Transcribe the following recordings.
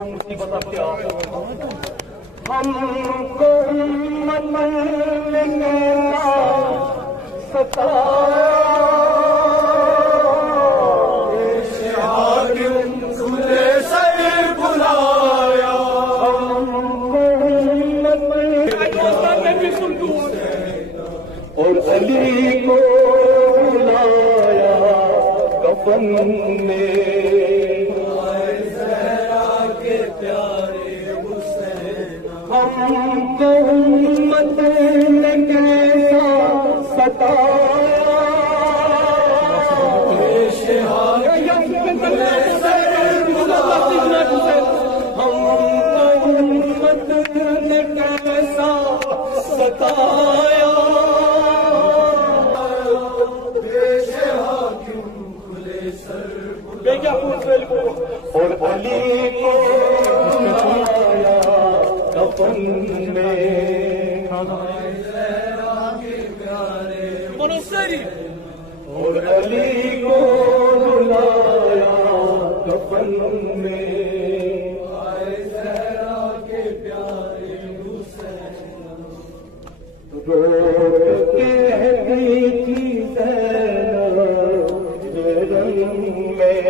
مصیبت کیا ہم کو ملنے کا ستایا تجھے سے بلایا اور علی کو بلایا کفن میں ہم کو امت نے کیسا ستایا ہم کو امت نے کیسا ستایا اور علی کو بلایا کفن میں اور علی کو بلایا کفن میں رو کہتی تھی زینب رنگ میں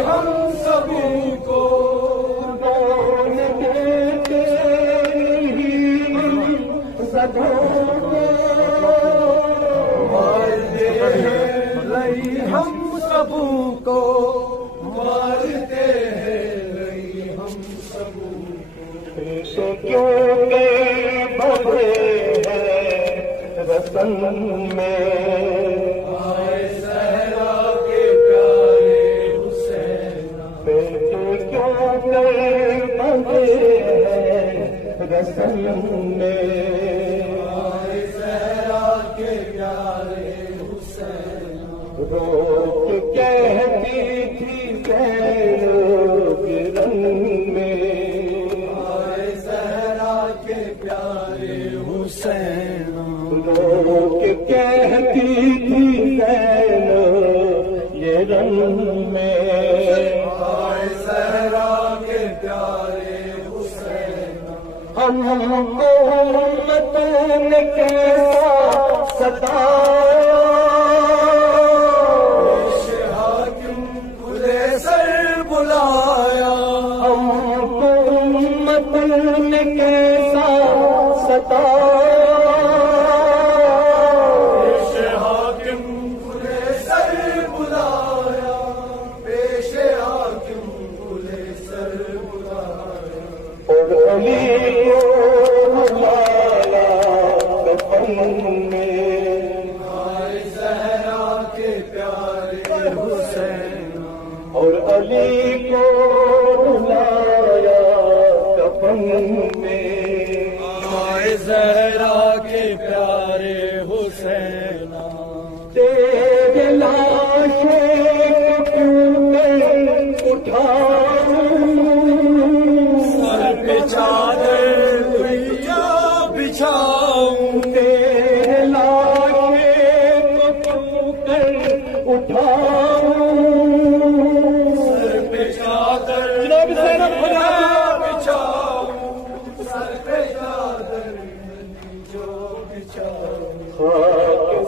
ہم سبھی کو ہم سبوں کو مارتے ہیں ہم سبوں کو کیوں گئے بھرے ہیں رسن میں صحرا کے پیارے حسین کیوں گئے بھرے ہیں رسن میں صحرا کے پیارے روک کہتی تھی زینب رنگ میں صحرا کے پیارے حسین روک کہتی تھی زینب یہ رنگ میں صحرا کے پیارے حسین ہم کو امت نے کیسا ستایا ہم کو امت نے کیسا ستایا پیش حاکم کھلے سر بلایا پیش حاکم کھلے سر بلایا اور علی کو بلایا کفن میں زہرا کے پیارے حسین اور علی کو بلایا کفن میں زہرا کے پیارے حسین تیرے لاشیں اٹھاؤں سر پہ چادر بچھاؤں تیرے لاشیں اٹھاؤں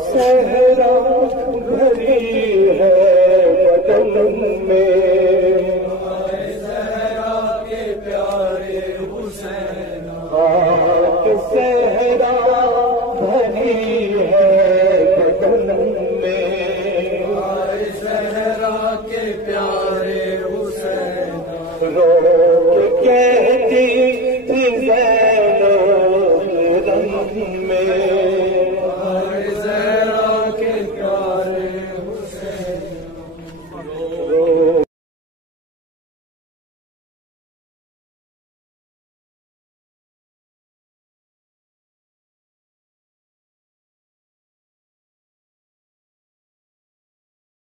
صحرا بھری ہے بدن میں صحرا کے پیارے حسین صحرا بھری ہے بدن میں صحرا کے پیارے حسین روک کہتی تھی زینب رنگ میں زہرا کے پیارے حسین